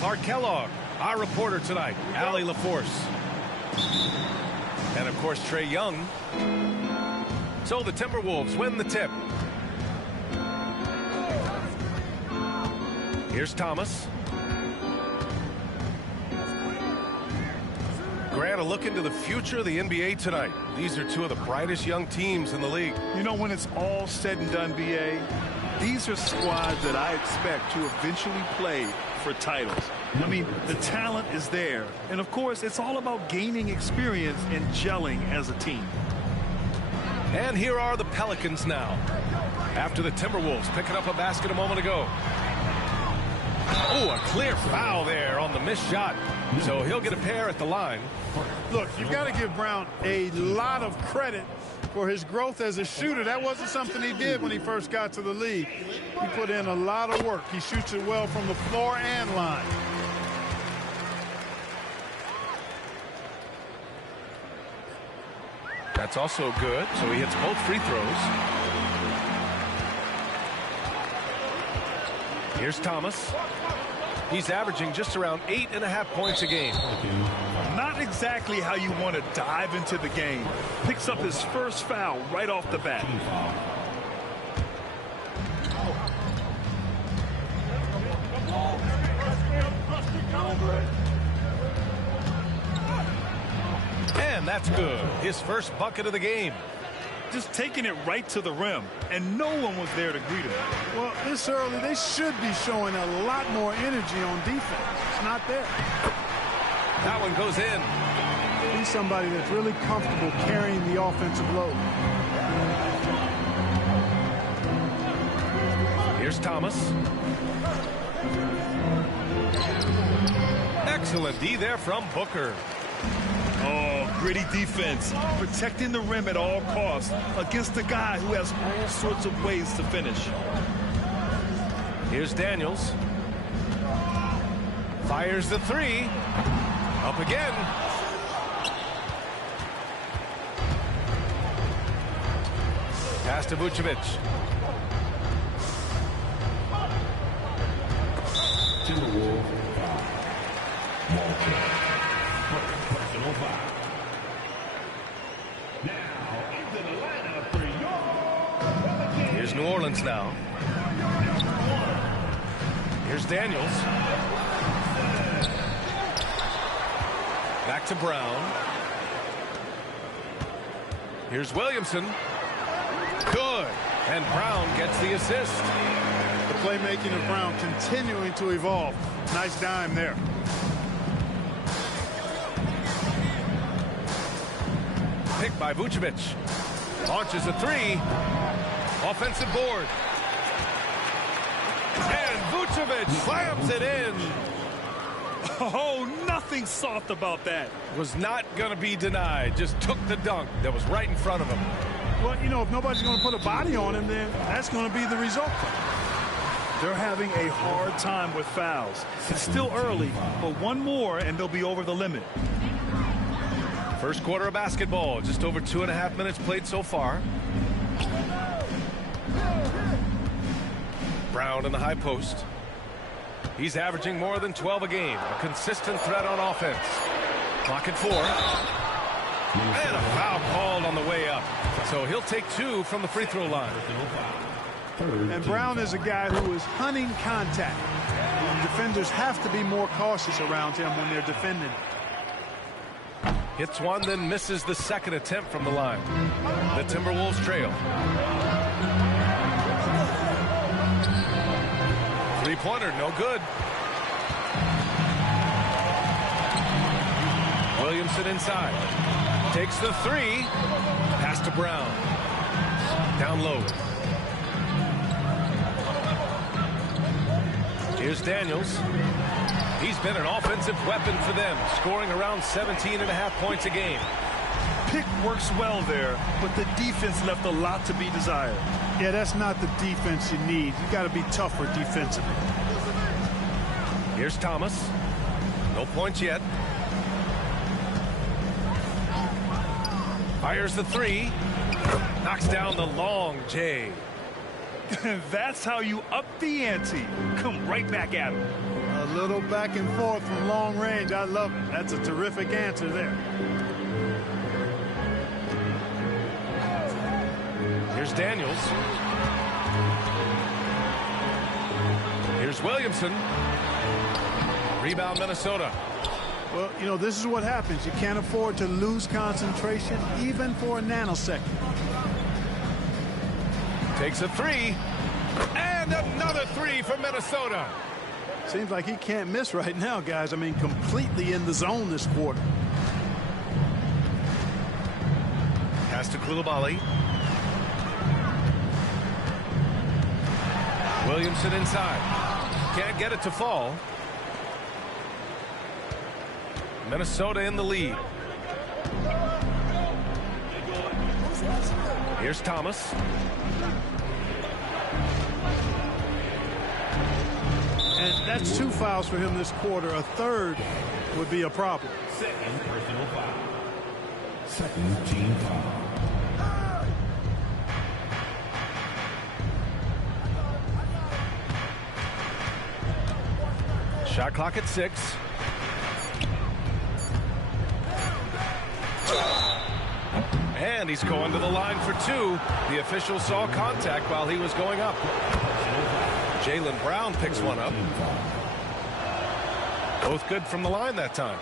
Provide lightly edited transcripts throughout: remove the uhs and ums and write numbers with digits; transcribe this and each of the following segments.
Clark Kellogg. Our reporter tonight, Allie LaForce. And, of course, Trae Young. So the Timberwolves win the tip. Here's Thomas. Grant, a look into the future of the NBA tonight. These are two of the brightest young teams in the league. You know, when it's all said and done, BA, these are squads that I expect to eventually play for titles. I mean, the talent is there. And, of course, it's all about gaining experience and gelling as a team. And here are the Pelicans now. After the Timberwolves picking up a basket a moment ago. Oh, a clear foul there on the missed shot. So he'll get a pair at the line. Look, you've got to give Brown a lot of credit for his growth as a shooter. That wasn't something he did when he first got to the league. He put in a lot of work. He shoots it well from the floor and line. That's also good. So he hits both free throws. Here's Thomas. He's averaging just around 8.5 points a game. Not exactly how you want to dive into the game. Picks up his first foul right off the bat. And that's good. His first bucket of the game. Just taking it right to the rim, and no one was there to greet him. Well, this early, they should be showing a lot more energy on defense. It's not there. That one goes in. He's somebody that's really comfortable carrying the offensive load. Here's Thomas. Excellent D there from Booker. Oh, gritty defense. Protecting the rim at all costs against a guy who has all sorts of ways to finish. Here's Daniels. Fires the three. Up again. Pass to Vucevic. Here's New Orleans now. Here's Daniels. Back to Brown. Here's Williamson. Good. And Brown gets the assist. The playmaking of Brown continuing to evolve. Nice dime there. Pick by Vucevic. Launches a three. Offensive board. And Vucevic slams it in. Oh, nothing soft about that. Was not going to be denied. Just took the dunk that was right in front of him. Well, you know, if nobody's going to put a body on him, then that's going to be the result. They're having a hard time with fouls. It's still early, but one more and they'll be over the limit. First quarter of basketball. Just over 2.5 minutes played so far. Brown in the high post. He's averaging more than 12 a game. A consistent threat on offense. Clock at 4. And a foul called on the way up. So he'll take 2 from the free throw line. And Brown is a guy who is hunting contact. And defenders have to be more cautious around him when they're defending. Hits one, then misses the second attempt from the line. The Timberwolves trail. Three-pointer, no good. Williamson inside. Takes the three. Pass to Brown. Down low. Here's Daniels. He's been an offensive weapon for them, scoring around 17.5 points a game. Pick works well there, but the defense left a lot to be desired. Yeah, that's not the defense you need. You got to be tougher defensively. Here's Thomas. No points yet. Fires the three. Knocks down the long J. That's how you up the ante. Come right back at him. little back and forth from long range. I love it. That's a terrific answer there. Here's Daniels. Here's Williamson. Rebound, Minnesota. Well, you know, this is what happens. You can't afford to lose concentration even for a nanosecond. Takes a three. And another three for Minnesota. Seems like he can't miss right now, guys. I mean, completely in the zone this quarter. Pass to Coulibaly. Williamson inside. Can't get it to fall. Minnesota in the lead. Here's Thomas. And that's 2 fouls for him this quarter. A third would be a problem. Second personal foul. Second team foul. Shot clock at 6. And he's going to the line for 2. The official saw contact while he was going up. Jaylen Brown picks one up. Both good from the line that time.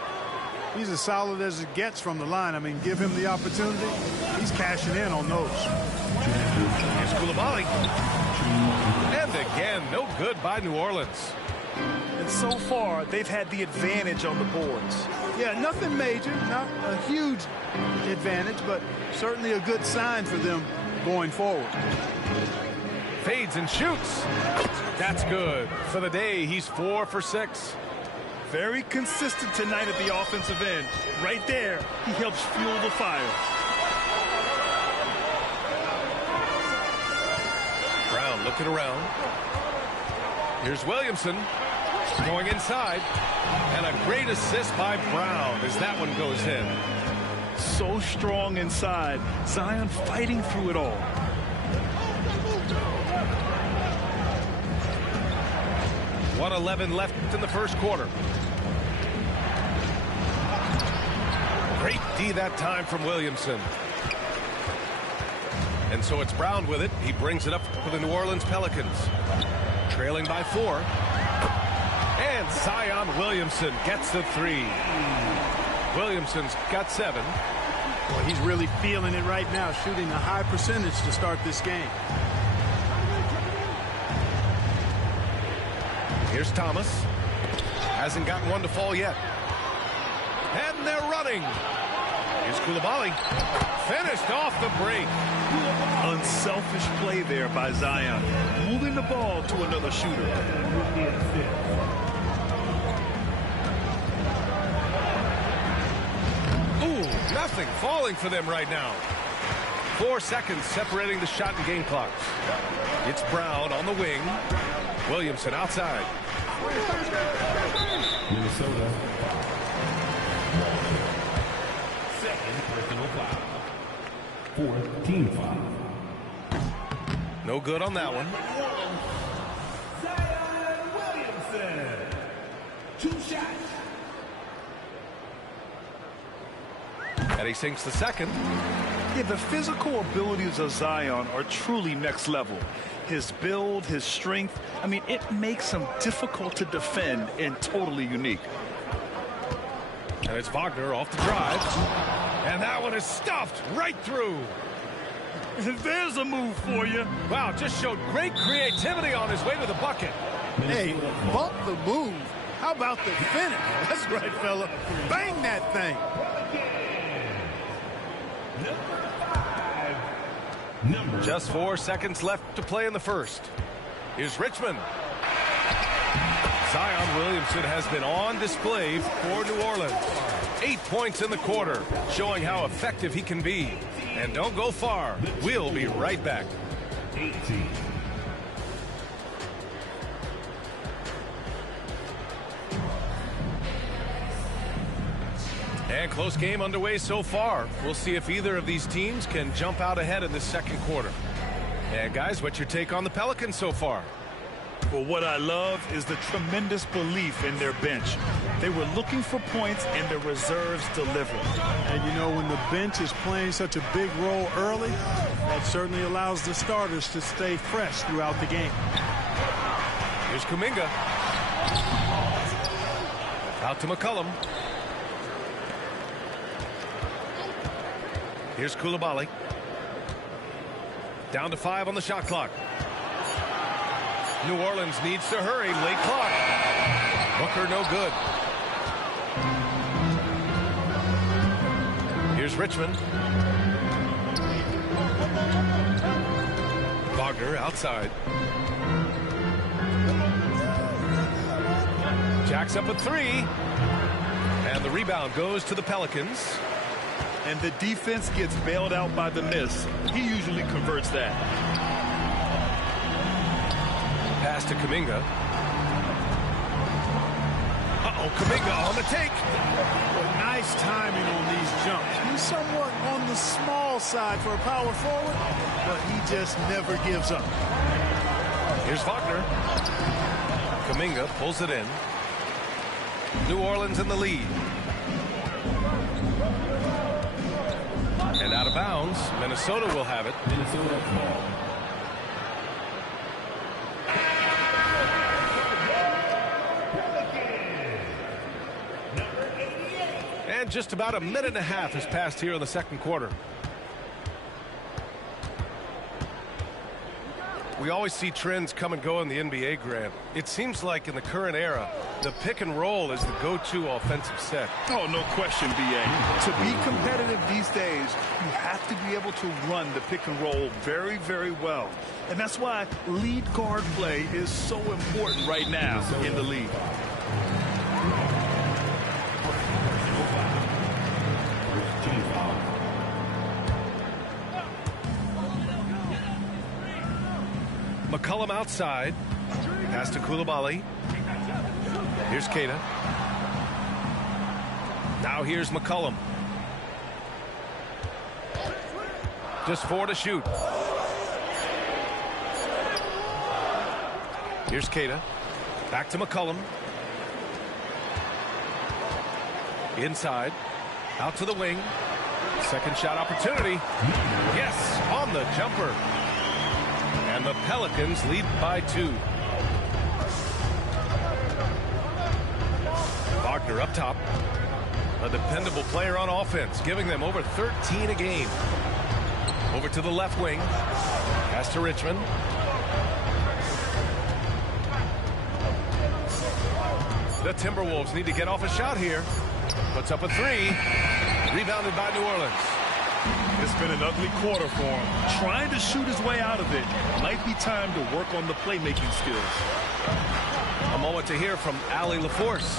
He's as solid as it gets from the line. I mean, give him the opportunity. He's cashing in on those. Here's Coulibaly. And again, no good by New Orleans. And so far, they've had the advantage on the boards. Yeah, nothing major, not a huge advantage, but certainly a good sign for them going forward. Fades and shoots. That's good. For the day, he's 4 for 6. Very consistent tonight at the offensive end. Right there, he helps fuel the fire. Brown looking around. Here's Williamson going inside. And a great assist by Brown as that one goes in. So strong inside. Zion fighting through it all. .11 left in the first quarter. Great D that time from Williamson. And so it's Brown with it. He brings it up for the New Orleans Pelicans. Trailing by 4. And Zion Williamson gets the 3. Williamson's got 7. Well, he's really feeling it right now, shooting a high percentage to start this game. Here's Thomas. Hasn't gotten one to fall yet. And they're running. Here's Coulibaly. Finished off the break. Unselfish play there by Zion. Moving the ball to another shooter. Ooh, nothing falling for them right now. 4 seconds separating the shot and game clocks. It's Brown on the wing. Williamson outside. Minnesota. Second personal foul. Fourth team foul. No good on that one. Zion Williamson. 2 shots. And he sinks the second. Yeah, the physical abilities of Zion are truly next level. His build, his strength, I mean, it makes him difficult to defend and totally unique. And it's Wagner off the drive. And that one is stuffed right through. There's a move for you. Wow, just showed great creativity on his way to the bucket. Hey, bump the move. How about the finish? That's right, fella. Bang that thing. Just 4 seconds left to play in the first. Here's Richmond. Zion Williamson has been on display for New Orleans. 8 points in the quarter, showing how effective he can be. And don't go far. We'll be right back. 18. And close game underway so far. We'll see if either of these teams can jump out ahead in the second quarter. And guys, what's your take on the Pelicans so far? Well, what I love is the tremendous belief in their bench. They were looking for points, and their reserves delivered. And you know, when the bench is playing such a big role early, that certainly allows the starters to stay fresh throughout the game. Here's Kuminga. Out to McCollum. Here's Coulibaly. Down to 5 on the shot clock. New Orleans needs to hurry. Late clock. Booker no good. Here's Richmond. Wagner outside. Jacks up a 3. And the rebound goes to the Pelicans. And the defense gets bailed out by the miss. He usually converts that. Pass to Kuminga. Uh-oh, Kuminga on the take. Nice timing on these jumps. He's somewhat on the small side for a power forward, but he just never gives up. Here's Wagner. Kuminga pulls it in. New Orleans in the lead. And out of bounds. Minnesota will have it. Minnesota ball. And just about a minute and a half has passed here in the second quarter. We always see trends come and go in the NBA, Grant. It seems like in the current era, the pick and roll is the go-to offensive set. Oh, no question, B.A. To be competitive these days, you have to be able to run the pick and roll very, very well. And that's why lead guard play is so important right now in the league. McCollum outside. Pass to Coulibaly. Here's Queta. Now here's McCollum. Just 4 to shoot. Here's Queta. Back to McCollum. Inside. Out to the wing. Second shot opportunity. Yes, on the jumper. And the Pelicans lead by 2. Wagner up top. A dependable player on offense, giving them over 13 a game. Over to the left wing. Pass to Richmond. The Timberwolves need to get off a shot here. Puts up a 3. Rebounded by New Orleans. It's been an ugly quarter for him. Trying to shoot his way out of it. Might be time to work on the playmaking skills. A moment to hear from Allie LaForce.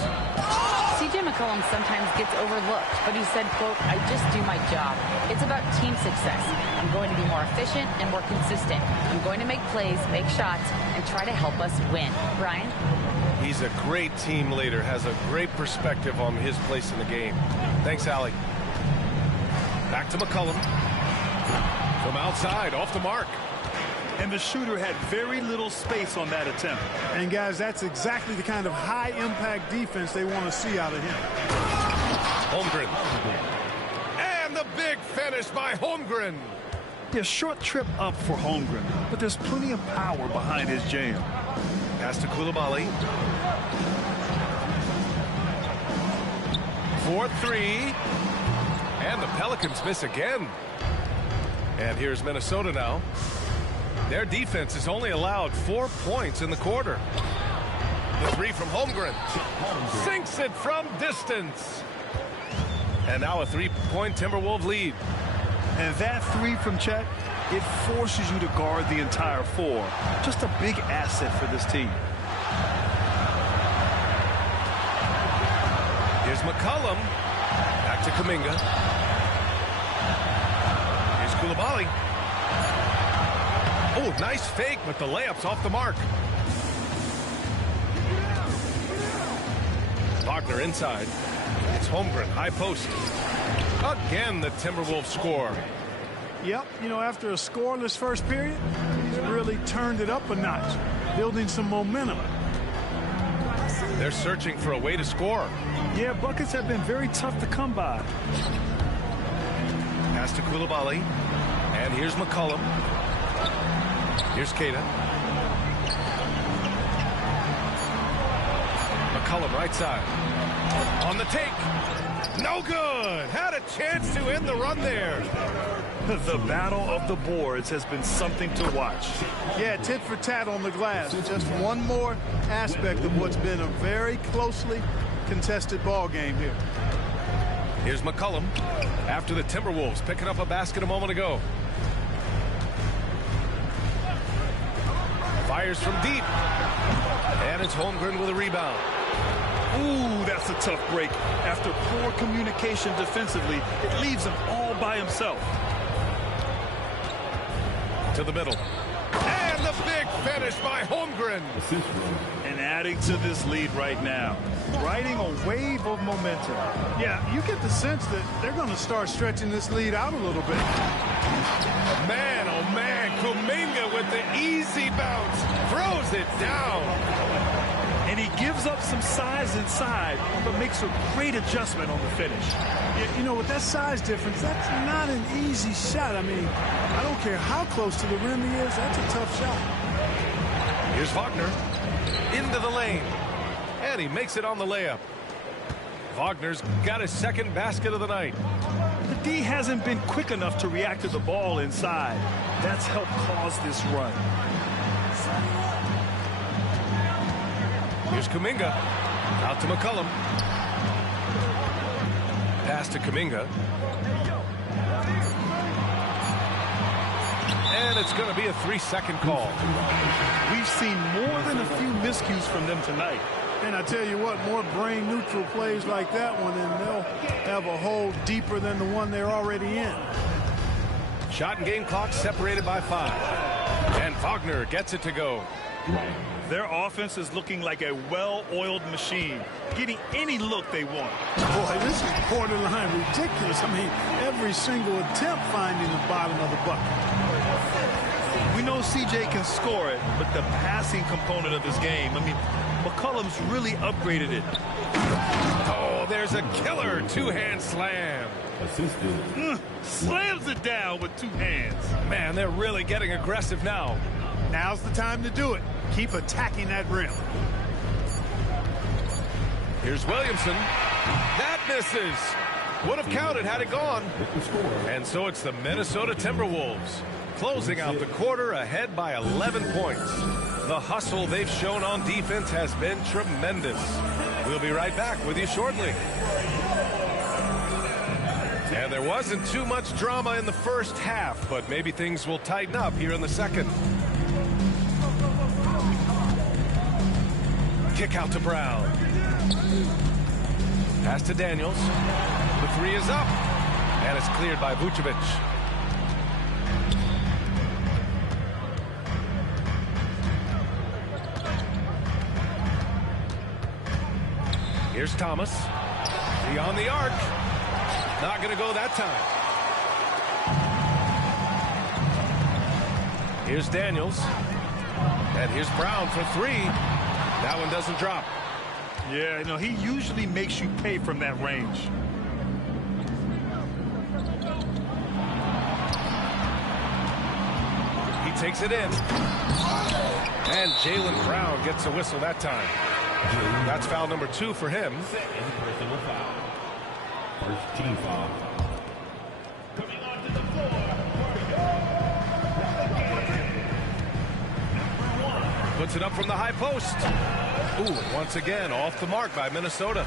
C.J. McCollum sometimes gets overlooked, but he said, quote, "I just do my job. It's about team success. I'm going to be more efficient and more consistent. I'm going to make plays, make shots, and try to help us win." Brian? He's a great team leader, has a great perspective on his place in the game. Thanks, Allie. Back to McCollum. From outside, off the mark. And the shooter had very little space on that attempt. And guys, that's exactly the kind of high-impact defense they want to see out of him. Holmgren. And the big finish by Holmgren. Yeah, short trip up for Holmgren, but there's plenty of power behind his jam. Pass to Coulibaly. 4-3. And the Pelicans miss again. And here's Minnesota now. Their defense has only allowed 4 points in the quarter. The 3 from Holmgren. Sinks it from distance. And now a 3-point Timberwolves lead. And that 3 from Chet, it forces you to guard the entire 4. Just a big asset for this team. Here's McCollum. Back to Kuminga. Here's Coulibaly. Oh, nice fake, but the layup's off the mark. Wagner inside. It's Holmgren, high post. Again, the Timberwolves score. Yep, you know, after a scoreless first period, he's really turned it up a notch, building some momentum. They're searching for a way to score. Yeah, buckets have been very tough to come by. Pass to Koulibaly. And here's McCollum. Here's Keita. McCollum right side. On the take. No good. Had a chance to end the run there. The battle of the boards has been something to watch. Yeah, tit for tat on the glass. Just one more aspect of what's been a very closely contested ball game here. Here's McCollum after the Timberwolves picking up a basket a moment ago. Fires from deep. And it's Holmgren with a rebound. Ooh, that's a tough break. After poor communication defensively, it leaves him all by himself. To the middle. And the big finish by Holmgren. And adding to this lead right now. Riding a wave of momentum. Yeah, you get the sense that they're going to start stretching this lead out a little bit. Man, oh man, Kuminga with the easy bounce. Throws it down. And he gives up some size inside, but makes a great adjustment on the finish. Yeah, you know, with that size difference, that's not an easy shot. I mean, I don't care how close to the rim he is, that's a tough shot. Here's Wagner into the lane. And he makes it on the layup. Wagner's got his second basket of the night. The D hasn't been quick enough to react to the ball inside. That's helped cause this run. Here's Kuminga. Out to McCollum. Pass to Kuminga. And it's going to be a 3-second call. We've seen more than a few miscues from them tonight. And I tell you what, more brain-neutral plays like that one, and they'll have a hole deeper than the one they're already in. Shot and game clock separated by 5. And Wagner gets it to go. Their offense is looking like a well-oiled machine, getting any look they want. Boy, this is borderline ridiculous. I mean, every single attempt finding the bottom of the bucket. We know CJ can score it, but the passing component of this game, I mean, McCollum's really upgraded it. Oh, there's a killer two-hand slam. Slams it down with 2 hands. Man, they're really getting aggressive now. Now's the time to do it. Keep attacking that rim. Here's Williamson. That misses. Would have counted had it gone. And so it's the Minnesota Timberwolves closing out the quarter ahead by 11 points. The hustle they've shown on defense has been tremendous. We'll be right back with you shortly. And there wasn't too much drama in the first half, but maybe things will tighten up here in the second. Kick out to Brown. Pass to Daniels. The 3 is up. And it's cleared by Vucevic. Here's Thomas. Beyond the arc. Not going to go that time. Here's Daniels. And here's Brown for 3. That one doesn't drop. Yeah, no, he usually makes you pay from that range. He takes it in. And Jaylen Brown gets a whistle that time. That's foul number 2 for him. Personal foul. First team foul. Coming onto the floor. Puts it up from the high post. Ooh, once again, off the mark by Minnesota.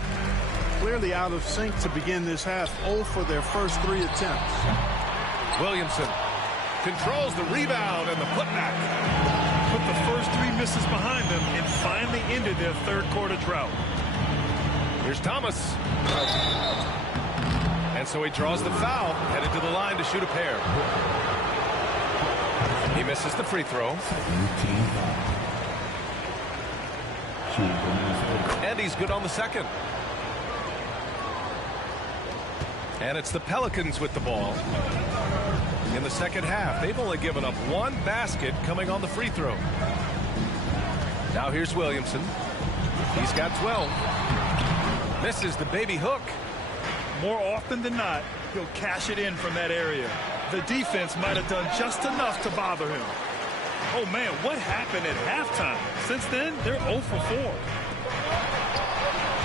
Clearly out of sync to begin this half. 0 for their first 3 attempts. Williamson controls the rebound and the putback. Put the first 3 misses behind them and finally ended their third quarter drought. Here's Thomas. And so he draws the foul, headed to the line to shoot a pair. He misses the free throw. And he's good on the second. And it's the Pelicans with the ball. in the second half. They've only given up one basket coming on the free throw. Now here's Williamson. He's got 12. Misses the baby hook. More often than not, he'll cash it in from that area. The defense might have done just enough to bother him. Oh, man, what happened at halftime? Since then, they're 0 for 4.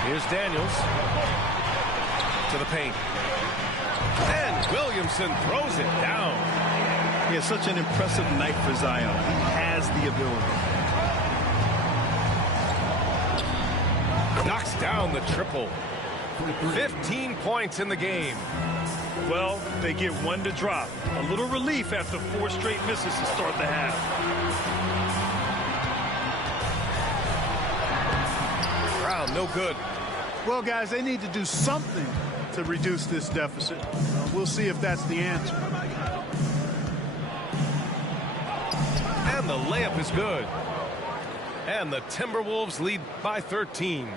Here's Daniels to the paint. And Williamson throws it down. He has such an impressive night for Zion. He has the ability. Knocks down the triple. 15 points in the game. Well, they get one to drop. A little relief after 4 straight misses to start the half. Brown, no good. Well, guys, they need to do something to reduce this deficit. We'll see if that's the answer. And the layup is good. And the Timberwolves lead by 13.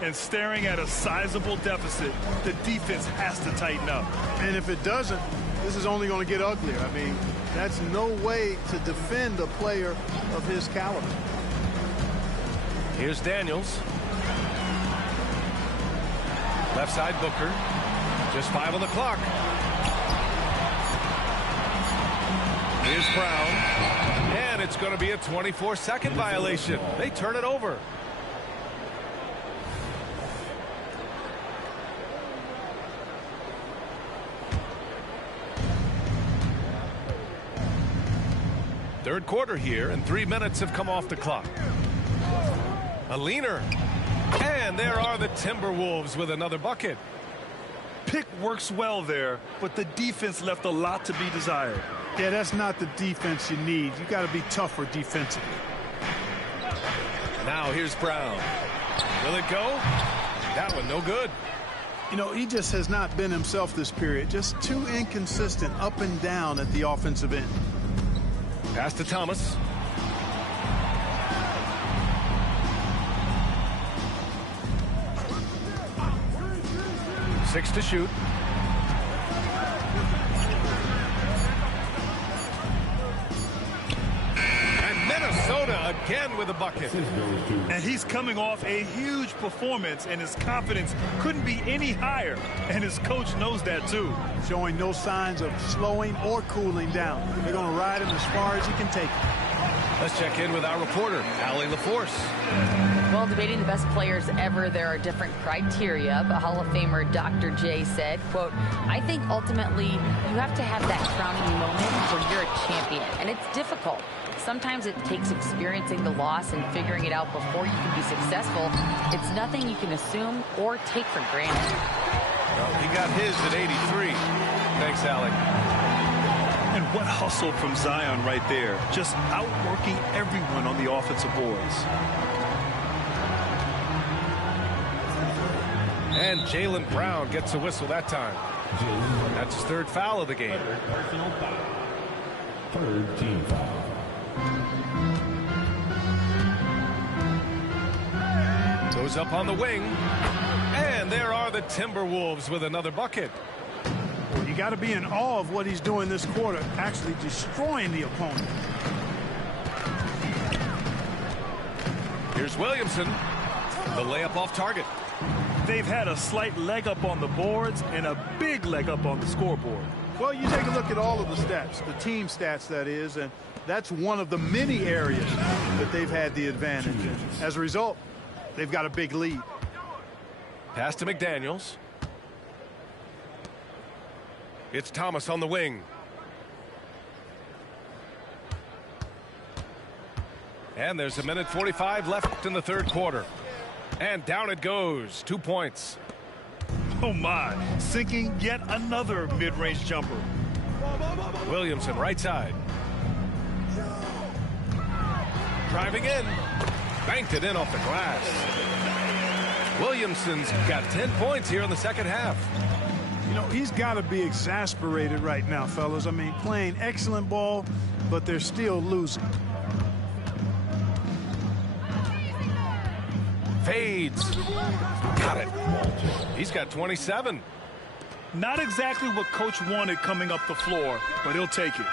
And staring at a sizable deficit, the defense has to tighten up. And if it doesn't, this is only going to get uglier. I mean, that's no way to defend a player of his caliber. Here's Daniels. Left side Booker. Just 5 on the clock. Here's Brown. And it's going to be a 24-second violation. They turn it over. Third quarter here, and 3 minutes have come off the clock. A leaner. And there are the Timberwolves with another bucket. Pick works well there, but the defense left a lot to be desired. Yeah, that's not the defense you need. You got to be tougher defensively. Now here's Brown. Will it go? That one no good. You know, he just has not been himself this period. Just too inconsistent up and down at the offensive end. Pass to Thomas. Six to shoot. And Minnesota again with a bucket. And he's coming off a huge performance, and his confidence couldn't be any higher. And his coach knows that, too. Showing no signs of slowing or cooling down. They're going to ride him as far as he can take him. Let's check in with our reporter, Allie LaForce. Well, debating the best players ever, there are different criteria, but Hall of Famer Dr. J said, quote, I think ultimately you have to have that crowning moment where you're a champion, and it's difficult. Sometimes it takes experiencing the loss and figuring it out before you can be successful. It's nothing you can assume or take for granted. Well, he got his at 83. Thanks, Allie. And what hustle from Zion right there. Just outworking everyone on the offensive boards. And Jaylen Brown gets a whistle that time. That's his third foul of the game. Personal foul. Third team foul. Goes up on the wing. And there are the Timberwolves with another bucket. You got to be in awe of what he's doing this quarter, actually destroying the opponent. Here's Williamson. The layup off target. They've had a slight leg up on the boards and a big leg up on the scoreboard. Well, you take a look at all of the stats, the team stats, that is, and that's one of the many areas that they've had the advantage in. As a result, they've got a big lead. Pass to McDaniels. It's Thomas on the wing. And there's a minute 45 left in the third quarter. And down it goes. 2 points. Oh, my. Sinking yet another mid-range jumper. Williamson, right side. Driving in. Banked it in off the glass. Williamson's got 10 points here in the second half. You know, he's got to be exasperated right now, fellas. I mean, playing excellent ball, but they're still losing. Fades. Got it. He's got 27. Not exactly what coach wanted coming up the floor, but he'll take it.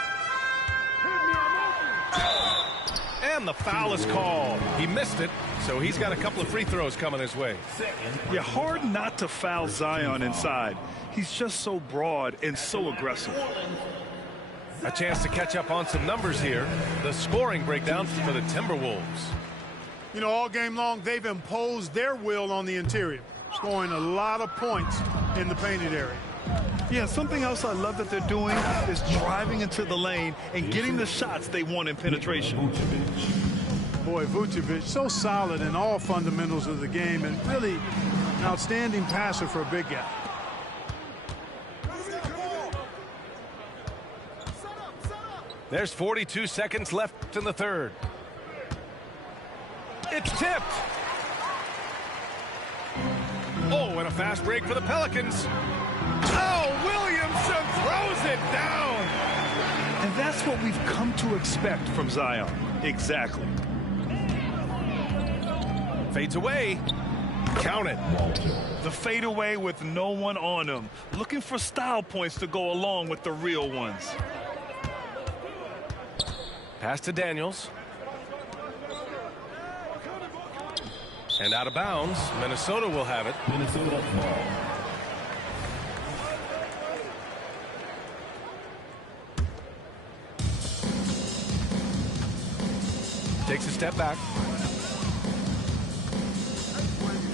And the foul is called. He missed it, so he's got a couple of free throws coming his way. Yeah, hard not to foul Zion inside. He's just so broad and so aggressive. A chance to catch up on some numbers here. The scoring breakdown for the Timberwolves. You know, all game long, they've imposed their will on the interior, scoring a lot of points in the painted area. Yeah, something else I love that they're doing is driving into the lane and getting the shots they want in penetration. Boy, Vucevic, so solid in all fundamentals of the game and really an outstanding passer for a big guy. There's 42 seconds left in the third. It's tipped. Oh, and a fast break for the Pelicans. Oh, Williamson throws it down. And that's what we've come to expect from Zion. Exactly. Fades away. Count it. The fadeaway with no one on him. Looking for style points to go along with the real ones. Pass to Daniels. And out of bounds. Minnesota will have it. Minnesota ball. Takes a step back.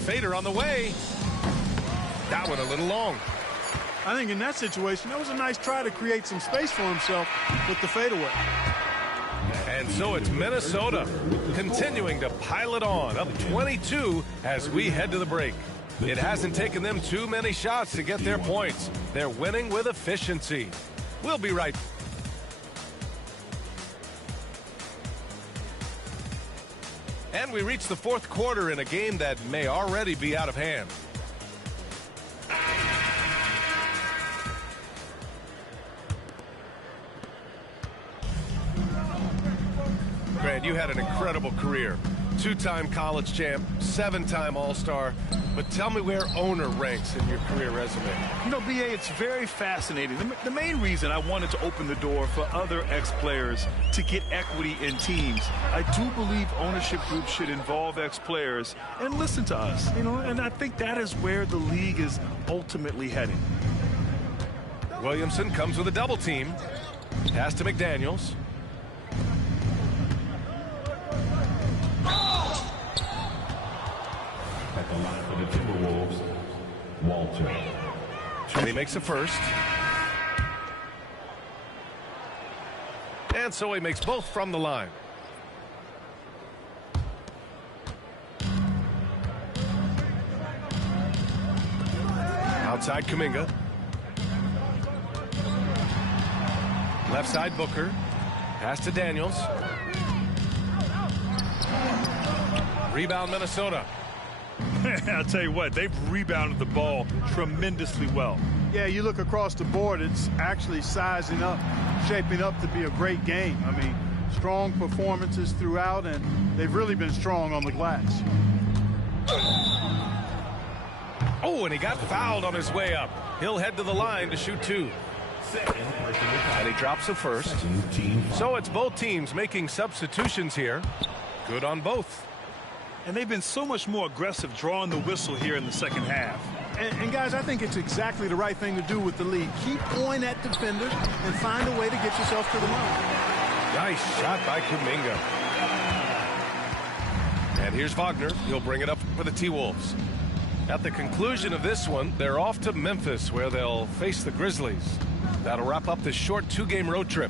Fader on the way. That one a little long. I think in that situation, that was a nice try to create some space for himself with the fadeaway. And so it's Minnesota continuing to pile it on, up 22 as we head to the break. It hasn't taken them too many shots to get their points. They're winning with efficiency. We'll be right back. And we reach the fourth quarter in a game that may already be out of hand. Grant, you had an incredible career. Two-time college champ, seven-time All-Star. But tell me where owner ranks in your career resume. You know, B.A., it's very fascinating. The main reason I wanted to open the door for other ex-players to get equity in teams, I do believe ownership groups should involve ex-players and listen to us, you know, and I think that is where the league is ultimately heading. Williamson comes with a double team. Pass to McDaniels. At the line for the Timberwolves, Walter. And he makes a first. And so he makes both from the line. Outside Kuminga. Left side Booker. Pass to Daniels. Rebound Minnesota. I'll tell you what, they've rebounded the ball tremendously well. Yeah, you look across the board, it's actually sizing up, shaping up to be a great game. I mean, strong performances throughout, and they've really been strong on the glass. Oh, and he got fouled on his way up. He'll head to the line to shoot two. And he drops the first. So it's both teams making substitutions here. Good on both. And they've been so much more aggressive drawing the whistle here in the second half. And guys, I think it's exactly the right thing to do with the lead. Keep going at defenders and find a way to get yourself to the line. Nice shot by Kuminga. And here's Wagner. He'll bring it up for the T-Wolves. At the conclusion of this one, they're off to Memphis, where they'll face the Grizzlies. That'll wrap up this short two-game road trip.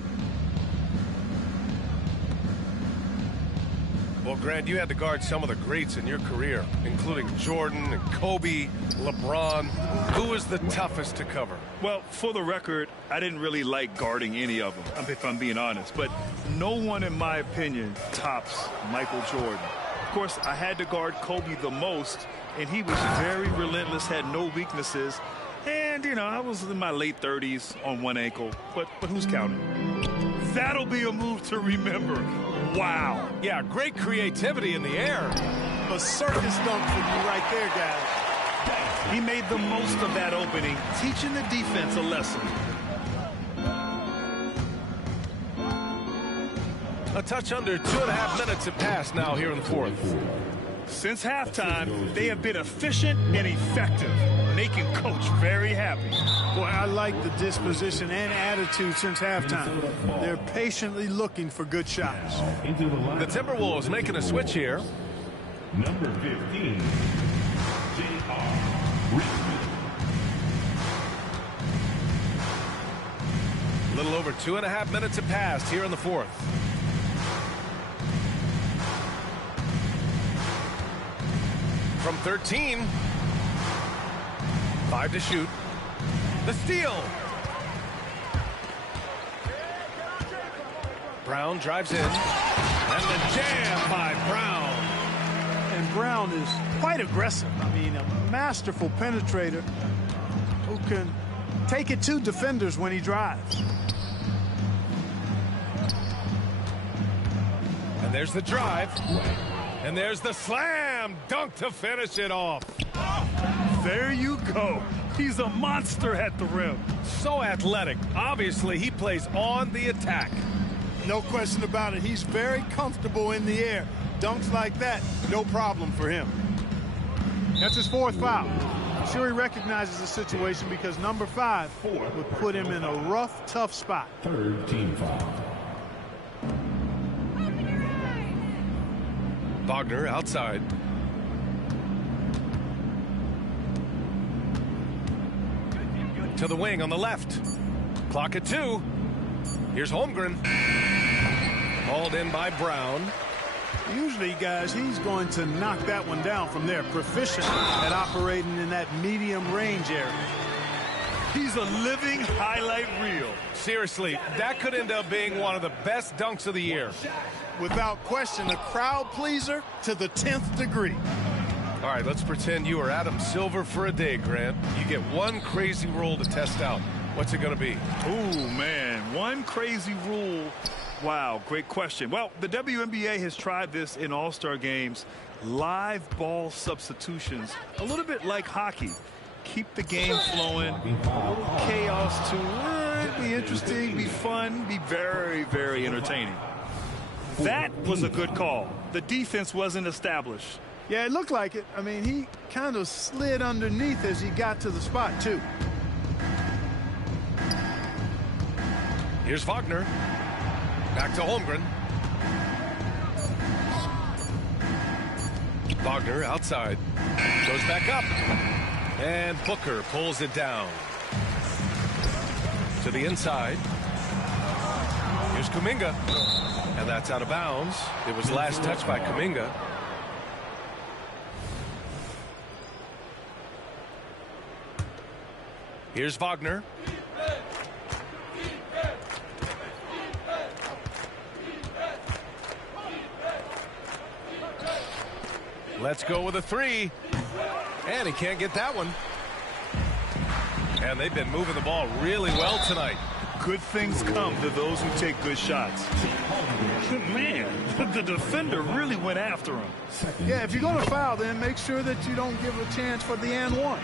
Well, Grant, you had to guard some of the greats in your career, including Jordan and Kobe, LeBron. Who was the toughest to cover? Well, for the record, I didn't really like guarding any of them, if I'm being honest. But no one, in my opinion, tops Michael Jordan. Of course, I had to guard Kobe the most, and he was very relentless, had no weaknesses. And, you know, I was in my late 30s on one ankle, but who's counting? That'll be a move to remember. Wow. Yeah, great creativity in the air. A circus dunk for you right there, guys. He made the most of that opening, teaching the defense a lesson. A touch under 2.5 minutes have passed now here in the fourth. Since halftime, they have been efficient and effective, making Coach very happy. Boy, I like the disposition and attitude since halftime. They're patiently looking for good shots. The Timberwolves making a switch here. Number 15, J.R. Richmond. A little over 2.5 minutes have passed here in the fourth. From 13. 5 to shoot. The steal. Brown drives in. And the jam by Brown. And Brown is quite aggressive. I mean, a masterful penetrator who can take it to defenders when he drives. And there's the drive. And there's the slam dunk to finish it off. There you go. He's a monster at the rim. So athletic. Obviously, he plays on the attack. No question about it. He's very comfortable in the air. Dunks like that, no problem for him. That's his fourth foul. I'm sure he recognizes the situation because number 5 would put him in a rough, tough spot. Third team foul. Wagner outside. To the wing on the left. Clock at 2. Here's Holmgren. Hauled in by Brown. Usually, guys, he's going to knock that one down from there. Proficient at operating in that medium range area. He's a living highlight reel. Seriously, that could end up being one of the best dunks of the year. Without question, a crowd pleaser to the 10th degree. All right, let's pretend you are Adam Silver for a day, Grant. You get one crazy rule to test out. What's it going to be? Oh, man, one crazy rule. Wow, great question. Well, the WNBA has tried this in All-Star games. Live ball substitutions, a little bit like hockey. Keep the game flowing. A little chaos to it. Be interesting, be fun, be very, very entertaining. That was a good call. The defense wasn't established. Yeah, it looked like it. I mean, he kind of slid underneath as he got to the spot, too. Here's Wagner. Back to Holmgren. Wagner outside. Goes back up. And Booker pulls it down. To the inside. Here's Kuminga. And that's out of bounds. It was last touched by Kuminga. Here's Wagner. Let's go with a 3. And he can't get that one. And they've been moving the ball really well tonight. Good things come to those who take good shots. Man, the defender really went after him. Yeah, if you're going to foul, then make sure that you don't give a chance for the and one.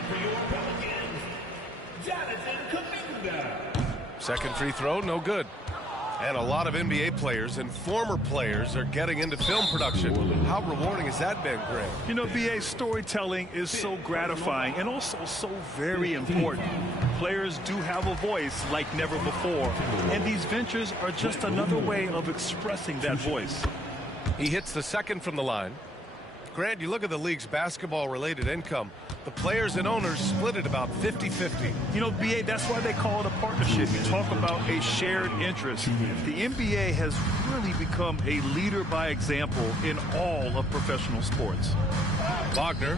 Second free throw, no good. And a lot of NBA players and former players are getting into film production. How rewarding has that been, Greg? You know, BA, storytelling is so gratifying and also so very important. Players do have a voice like never before, and these ventures are just another way of expressing that voice. He hits the second from the line. Grant, you look at the league's basketball-related income. The players and owners split it about 50-50. You know, BA, that's why they call it a partnership. You talk about a shared interest. The NBA has really become a leader by example in all of professional sports. Wagner.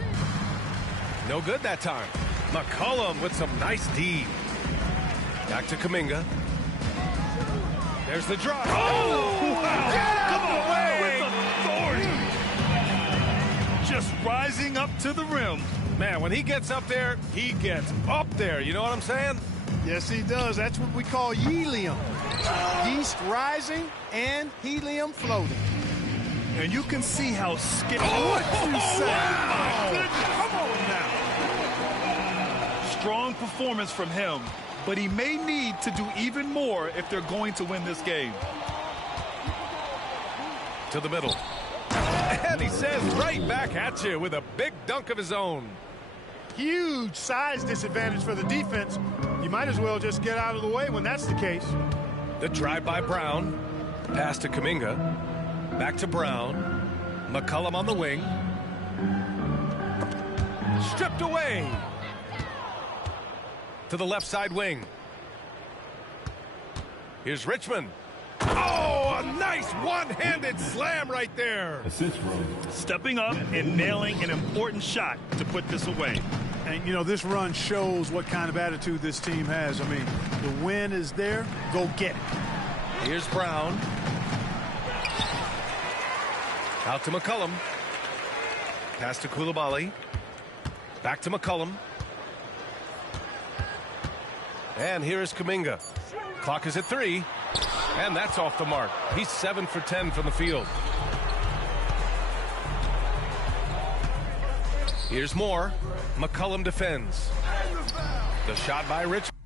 No good that time. McCollum with some nice D. Back to Kuminga. There's the drop. Oh, wow. Get Come on, away! with authority. Just rising up to the rim. Man, when he gets up there, he gets up there. You know what I'm saying? Yes, he does. That's what we call helium. Yeast rising and helium floating. And you can see how skilled. What you say? Wow. My goodness. Come on now. strong performance from him, but he may need to do even more if they're going to win this game. To the middle. And he says right back at you with a big dunk of his own. Huge size disadvantage for the defense. You might as well just get out of the way when that's the case. The drive by Brown. Pass to Kuminga. Back to Brown. McCollum on the wing. Stripped away. To the left side wing. Here's Richmond. Oh, a nice one-handed slam right there. Assist roll. Stepping up and nailing an important shot to put this away. And, you know, this run shows what kind of attitude this team has. I mean, the win is there. Go get it. Here's Brown. Out to McCollum. Pass to Coulibaly. Back to McCollum. And here is Kuminga. Clock is at 3. And that's off the mark. He's 7 for 10 from the field. Here's more. McCollum defends. The shot by Richmond.